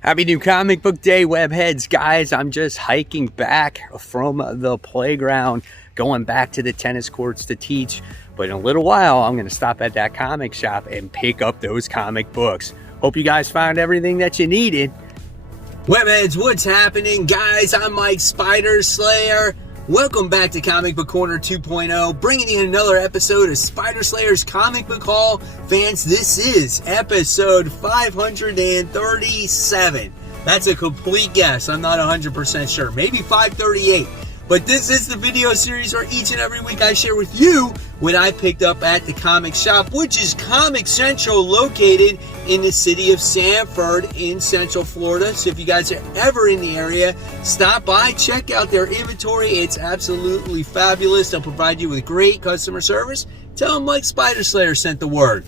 Happy New Comic Book Day, webheads. Guys, I'm just hiking back from the playground, going back to the tennis courts to teach. But in a little while, I'm going to stop at that comic shop and pick up those comic books. Hope you guys found everything that you needed. Webheads, what's happening? Guys, I'm Mike Spider Slayer. Welcome back to Comic Book Corner 2.0, bringing you another episode of Spider Slayer's Comic Book Haul. Fans, this is episode 537. That's a complete guess. I'm not 100% sure. Maybe 538. But this is the video series where each and every week I share with you what I picked up at the comic shop, which is Comic Central, located in the city of Sanford in Central Florida. So if you guys are ever in the area, stop by, check out their inventory. It's absolutely fabulous. They'll provide you with great customer service. Tell them Mike Spider Slayer sent the word.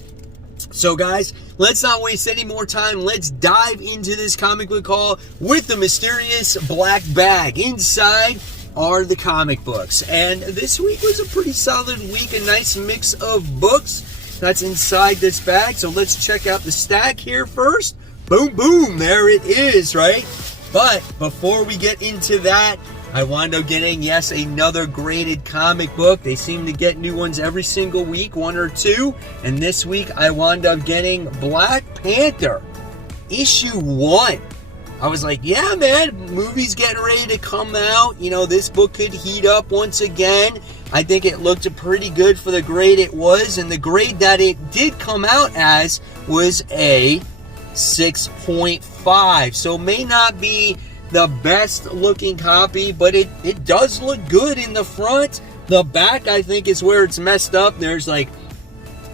So guys, let's not waste any more time. Let's dive into this comic book haul with the mysterious black bag. Inside are the comic books, and this week was a pretty solid week, a nice mix of books that's inside this bag. So let's check out the stack here first. Boom, boom, there it is, right? But before we get into that, I wound up getting, yes, another graded comic book. They seem to get new ones every single week, one or two, and this week I wound up getting Black Panther issue 1. I was like, yeah, man, movie's getting ready to come out. You know, this book could heat up once again. I think it looked pretty good for the grade it was. And the grade that it did come out as was a 6.5. So may not be the best looking copy, but it does look good in the front. The back, I think, is where it's messed up. There's like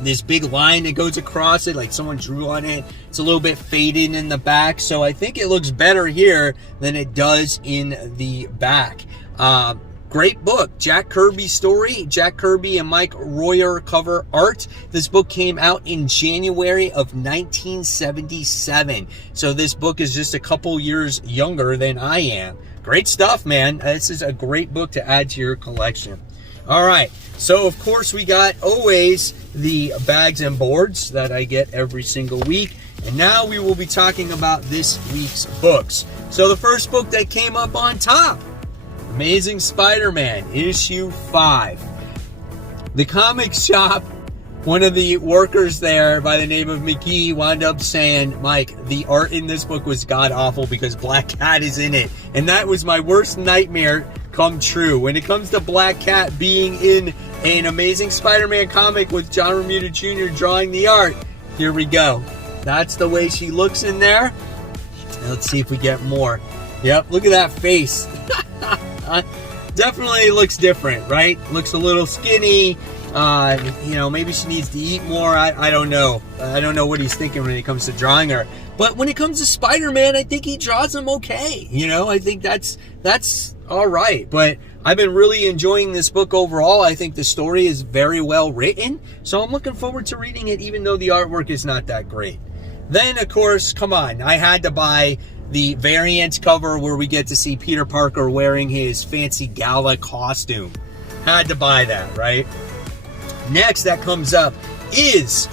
this big line that goes across it, like someone drew on it. It's a little bit faded in the back, so I think it looks better here than it does in the back. Great book. Jack Kirby story. Jack Kirby and Mike Royer cover art. This book came out in January of 1977. So this book is just a couple years younger than I am. Great stuff, man. This is a great book to add to your collection. All right, so of course we got always the bags and boards that I get every single week. And now we will be talking about this week's books. So the first book that came up on top, Amazing Spider-Man, issue 5. The comic shop, one of the workers there by the name of McGee wound up saying, Mike, the art in this book was god-awful because Black Cat is in it. And that was my worst nightmare come true. When it comes to Black Cat being in an Amazing Spider-Man comic with John Romita Jr. drawing the art, here we go. That's the way she looks in there. Let's see if we get more. Yep, look at that face. Definitely looks different, right? Looks a little skinny. You know, maybe she needs to eat more. I don't know. I don't know what he's thinking when it comes to drawing her. But when it comes to Spider-Man, I think he draws him okay. You know, I think that's all right. But I've been really enjoying this book overall. I think the story is very well written. So I'm looking forward to reading it, even though the artwork is not that great. Then, of course, come on, I had to buy the variant cover where we get to see Peter Parker wearing his fancy gala costume. Had to buy that, right? Next that comes up is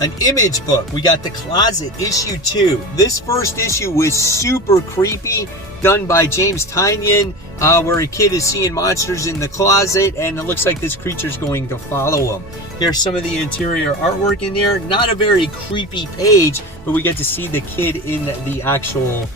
an Image book. We got The Closet, issue 2. This first issue was super creepy, done by James Tynion, where a kid is seeing monsters in the closet, and it looks like this creature's going to follow him. Here's some of the interior artwork in there. Not a very creepy page, but we get to see the kid in the actual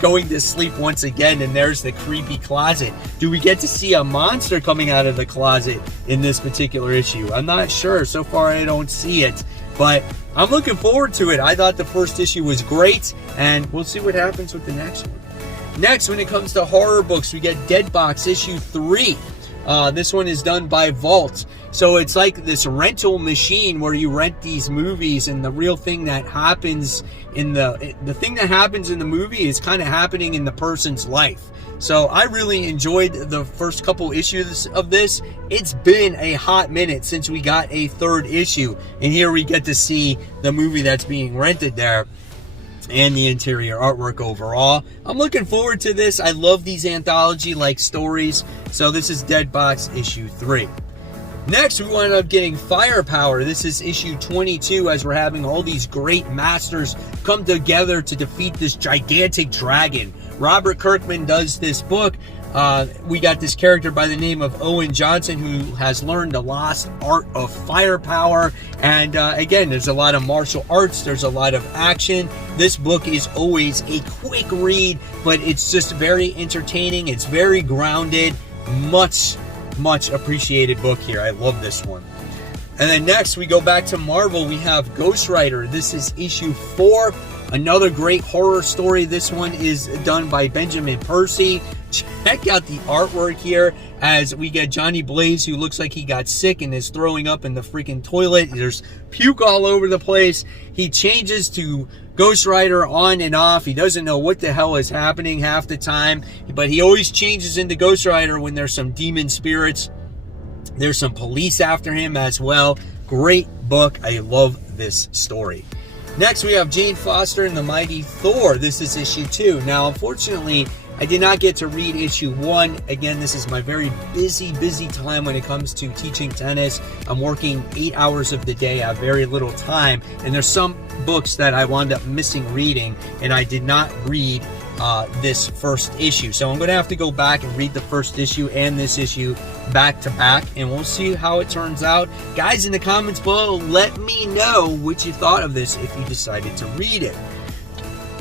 going to sleep once again, and there's the creepy closet. Do we get to see a monster coming out of the closet in this particular issue? I'm not sure. So far I don't see it, but I'm looking forward to it. I thought the first issue was great, and we'll see what happens with the next one. Next, when it comes to horror books, we get Dead Box issue 3. This one is done by Vault. So it's like this rental machine where you rent these movies, and the real thing that happens in the thing that happens in the movie is kind of happening in the person's life. So I really enjoyed the first couple issues of this. It's been a hot minute since we got a third issue, and here we get to see the movie that's being rented there and the interior artwork overall. I'm looking forward to this. I love these anthology-like stories. So this is Dead Box issue 3. Next, we wound up getting Firepower. This is issue 22, as we're having all these great masters come together to defeat this gigantic dragon. Robert Kirkman does this book. We got this character by the name of Owen Johnson, who has learned the lost art of firepower. And again, there's a lot of martial arts. There's a lot of action. This book is always a quick read, but it's just very entertaining. It's very grounded. Much appreciated book here. I love this one. And then next, we go back to Marvel. We have Ghost Rider. This is issue 4. Another great horror story. This one is done by Benjamin Percy. Check out the artwork here as we get Johnny Blaze, who looks like he got sick and is throwing up in the freaking toilet. There's puke all over the place. He changes to Ghost Rider on and off. He doesn't know what the hell is happening half the time, but he always changes into Ghost Rider when there's some demon spirits. There's some police after him as well. Great book. I love this story. Next, we have Jane Foster and the Mighty Thor. This is issue 2. Now, unfortunately, I did not get to read issue 1. Again, this is my very busy time when it comes to teaching tennis. I'm working 8 hours of the day. I have very little time. And there's some books that I wound up missing reading, and I did not read this first issue. So I'm going to have to go back and read the first issue and this issue back to back, and we'll see how it turns out. Guys, in the comments below, let me know what you thought of this if you decided to read it.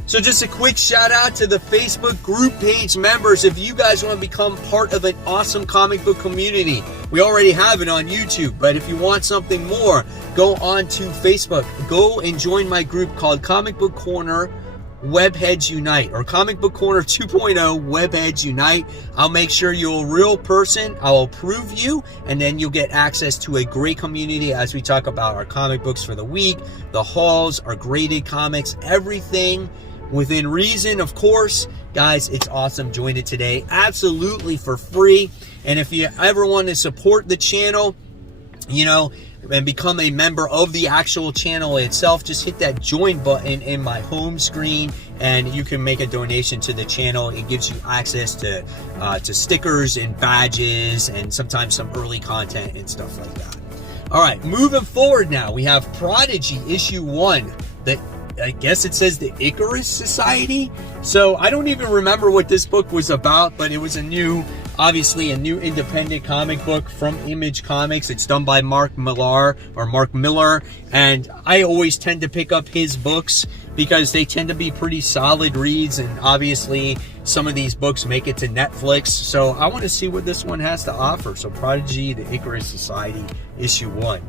So just a quick shout out to the Facebook group page members. If you guys want to become part of an awesome comic book community, we already have it on YouTube, but if you want something more, go on to Facebook. Go and join my group called Comic Book Corner Webheads Unite, or Comic Book Corner 2.0 Webheads Unite. I'll make sure you're a real person. I'll approve you, and then you'll get access to a great community as we talk about our comic books for the week, the hauls, our graded comics, everything within reason, of course. Guys, it's awesome. Join it today, absolutely for free. And if you ever want to support the channel, you know, and become a member of the actual channel itself, just hit that join button in my home screen and you can make a donation to the channel. It gives you access to stickers and badges and sometimes some early content and stuff like that. All right, moving forward now, we have Prodigy issue 1. I guess it says the Icarus Society. So I don't even remember what this book was about, but it was obviously a new independent comic book from Image Comics. It's done by Mark Millar, and I always tend to pick up his books because they tend to be pretty solid reads, and obviously some of these books make it to Netflix. So I want to see what this one has to offer. So Prodigy, the Icarus Society, issue 1.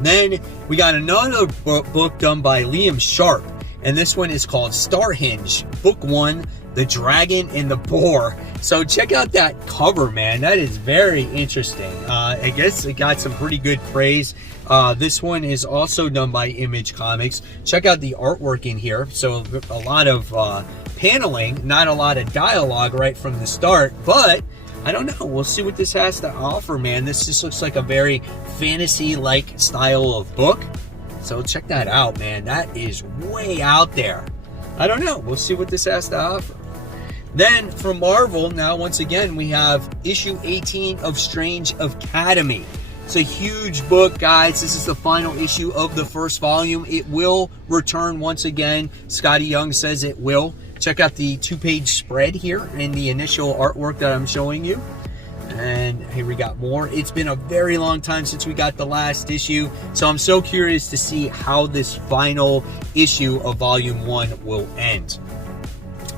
Then we got another book done by Liam Sharp, and this one is called Star Hinge, Book 1, The Dragon and the Boar. So check out that cover, man. That is very interesting. I guess it got some pretty good praise. This one is also done by Image Comics. Check out the artwork in here. So a lot of paneling, not a lot of dialogue right from the start, but I don't know. We'll see what this has to offer, man. This just looks like a very fantasy-like style of book. So check that out, man. That is way out there. I don't know. We'll see what this has to offer. Then from Marvel, now once again, we have issue 18 of Strange Academy. It's a huge book, guys. This is the final issue of the first volume. It will return once again. Scotty Young says it will. Check out the 2-page spread here in the initial artwork that I'm showing you. And here we got more. It's been a very long time since we got the last issue, so I'm so curious to see how this final issue of volume 1 will end.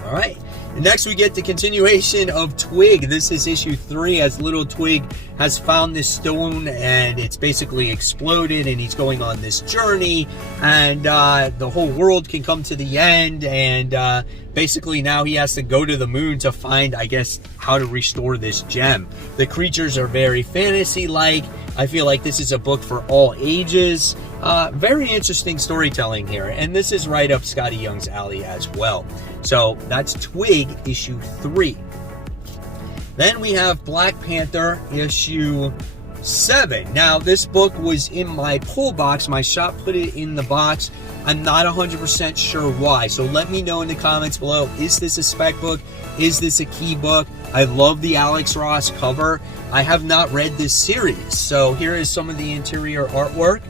All right. Next, we get the continuation of Twig. This is issue 3, as little Twig has found this stone and it's basically exploded, and he's going on this journey, and the whole world can come to the end, and basically now he has to go to the moon to find, I guess, how to restore this gem. The creatures are very fantasy-like. I feel like this is a book for all ages. Very interesting storytelling here, and this is right up Scotty Young's alley as well. So that's Twig issue 3. Then we have Black Panther issue 7. Now this book was in my pull box. My shop put it in the box. I'm not 100% sure why. So let me know in the comments below. Is this a spec book? Is this a key book? I love the Alex Ross cover. I have not read this series. So here is some of the interior artwork,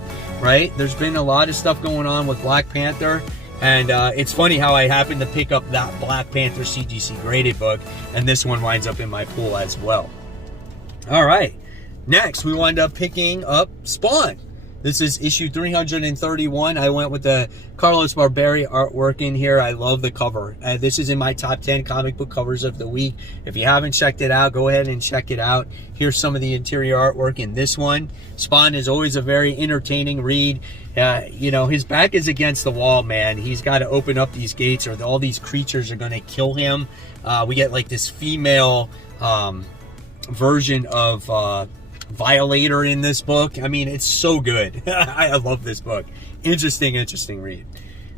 right? There's been a lot of stuff going on with Black Panther. And it's funny how I happened to pick up that Black Panther CGC graded book, and this one winds up in my pool as well. All right, next we wind up picking up Spawn. This is issue 331. I went with the Carlos Barberi artwork in here. I love the cover. This is in my top 10 comic book covers of the week. If you haven't checked it out, go ahead and check it out. Here's some of the interior artwork in this one. Spawn is always a very entertaining read. You know, his back is against the wall, man. He's got to open up these gates or all these creatures are going to kill him. We get like this female version of Violator in this book. I mean, it's so good. I love this book. Interesting read.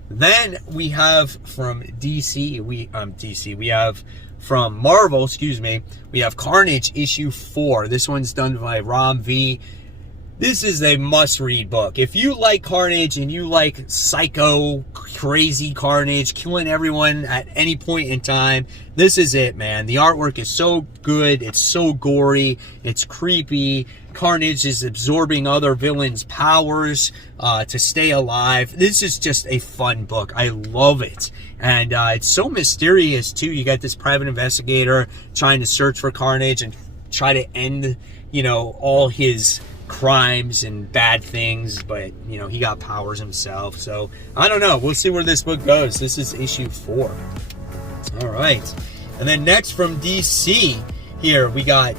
Then we have from DC, we have from Marvel, excuse me, we have Carnage issue 4. This one's done by Ram V. This is a must-read book. If you like Carnage and you like psycho, crazy Carnage, killing everyone at any point in time, this is it, man. The artwork is so good. It's so gory. It's creepy. Carnage is absorbing other villains' powers to stay alive. This is just a fun book. I love it. And it's so mysterious, too. You got this private investigator trying to search for Carnage and try to end, you know, all his crimes and bad things, but you know, he got powers himself. So I don't know, we'll see where this book goes. This is issue 4. All right, and then next from DC, here we got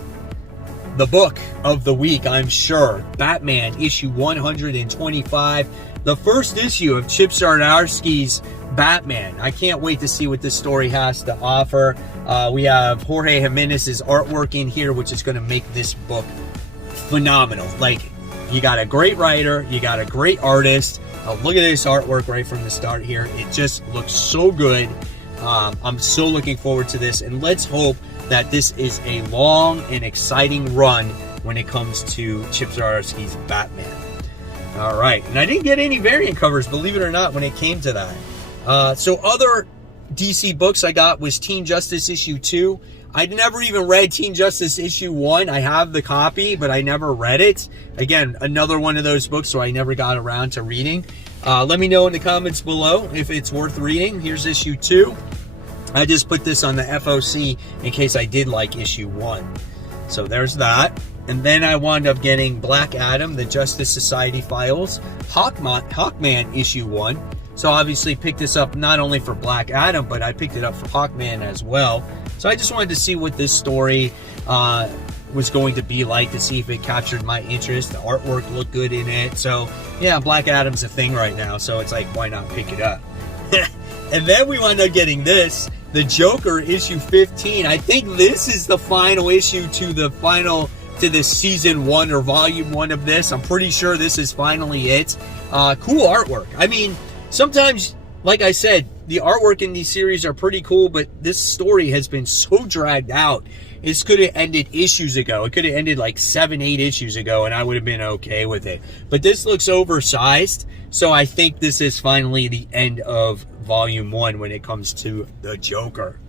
the book of the week, I'm sure, Batman issue 125, the first issue of Chip Zdarsky's Batman. I can't wait to see what this story has to offer. We have Jorge Jimenez's artwork in here, which is going to make this book phenomenal. Like, you got a great writer, you got a great artist. Look at this artwork right from the start here. It just looks so good. I'm so looking forward to this, and let's hope that this is a long and exciting run when it comes to Chip Zdarsky's Batman. All right, and I didn't get any variant covers, believe it or not, when it came to that. So other DC books I got was Teen Justice issue 2. I'd never even read Teen Justice issue 1. I have the copy, but I never read it. Again, another one of those books, so I never got around to reading. Let me know in the comments below if it's worth reading. Here's issue 2. I just put this on the FOC in case I did like issue 1. So there's that. And then I wound up getting Black Adam, the Justice Society Files, Hawkman issue 1. So obviously picked this up not only for Black Adam, but I picked it up for Hawkman as well. So I just wanted to see what this story was going to be like, to see if it captured my interest. The artwork looked good in it. So yeah, Black Adam's a thing right now, so it's like, why not pick it up? And then we wound up getting this, the Joker issue 15. I think this is the final issue to this season 1 or volume 1 of this. I'm pretty sure this is finally it. Cool artwork. I mean, sometimes, like I said, the artwork in these series are pretty cool, but this story has been so dragged out. This could have ended issues ago. It could have ended like 7-8 issues ago, and I would have been okay with it. But this looks oversized, so I think this is finally the end of volume 1 when it comes to the Joker.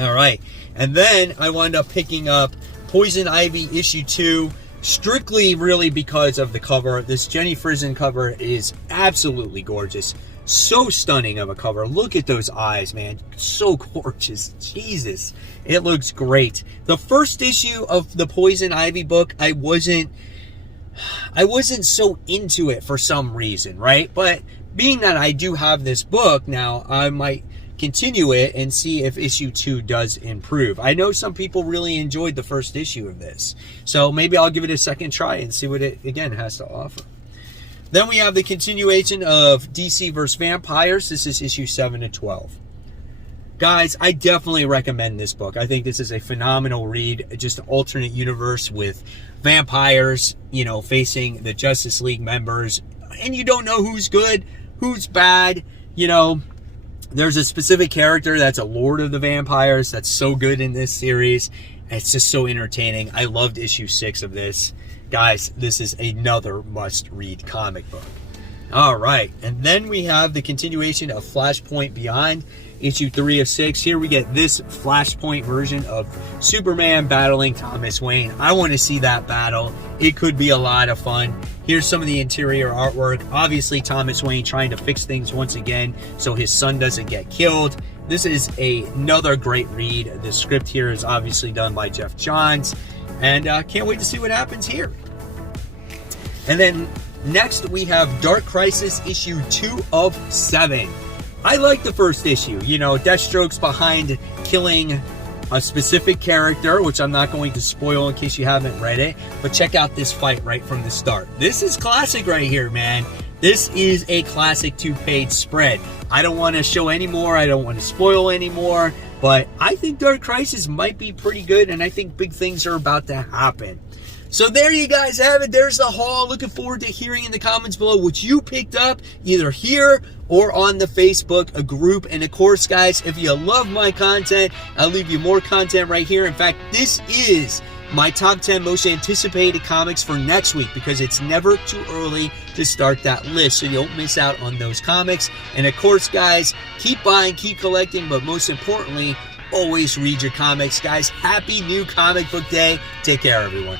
All right, and then I wound up picking up Poison Ivy issue 2, strictly really because of the cover. This Jenny Frison cover is absolutely gorgeous. So stunning of a cover. Look at those eyes, man. So gorgeous. Jesus. It looks great. The first issue of the Poison Ivy book, I wasn't so into it for some reason, right? But being that I do have this book now, I might continue it and see if issue 2 does improve. I know some people really enjoyed the first issue of this, so maybe I'll give it a second try and see what it again has to offer. Then we have the continuation of DC vs. Vampires. This is issue 7 to 12. Guys, I definitely recommend this book. I think this is a phenomenal read. Just an alternate universe with vampires, you know, facing the Justice League members. And you don't know who's good, who's bad. You know, there's a specific character that's a Lord of the Vampires that's so good in this series. It's just so entertaining. I loved issue 6 of this. Guys, this is another must-read comic book. All right, and then we have the continuation of Flashpoint Beyond, issue 3 of 6. Here we get this Flashpoint version of Superman battling Thomas Wayne. I want to see that battle. It could be a lot of fun. Here's some of the interior artwork. Obviously, Thomas Wayne trying to fix things once again so his son doesn't get killed. This is another great read. The script here is obviously done by Jeff Johns, and can't wait to see what happens here. And then next, we have Dark Crisis issue 2 of 7. I like the first issue. You know, Deathstroke's behind killing a specific character, which I'm not going to spoil in case you haven't read it. But check out this fight right from the start. This is classic right here, man. This is a classic 2-page spread. I don't want to show any more. I don't want to spoil any more. But I think Dark Crisis might be pretty good, and I think big things are about to happen. So there you guys have it. There's the haul. Looking forward to hearing in the comments below what you picked up, either here or on the Facebook group. And of course, guys, if you love my content, I'll leave you more content right here. In fact, this is my top 10 most anticipated comics for next week, because it's never too early to start that list, so you don't miss out on those comics. And of course, guys, keep buying, keep collecting, but most importantly, always read your comics. Guys, happy new comic book day. Take care, everyone.